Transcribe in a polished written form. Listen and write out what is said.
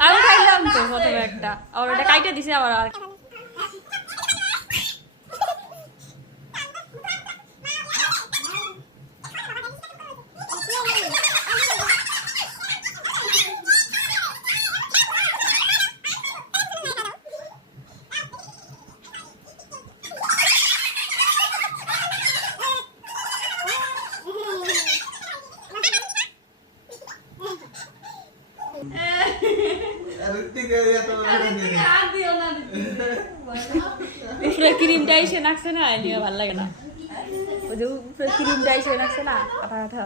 আমি খাইলাম তো প্রথমে একটা আর ওটা কাইটা দিছে আবার আর উপরে ক্রিমটা এসে নাকছে না নিয়ে ভালো লাগে না ওই যে উপরে ক্রিমটা এসে নাকছে না আঠা আঠা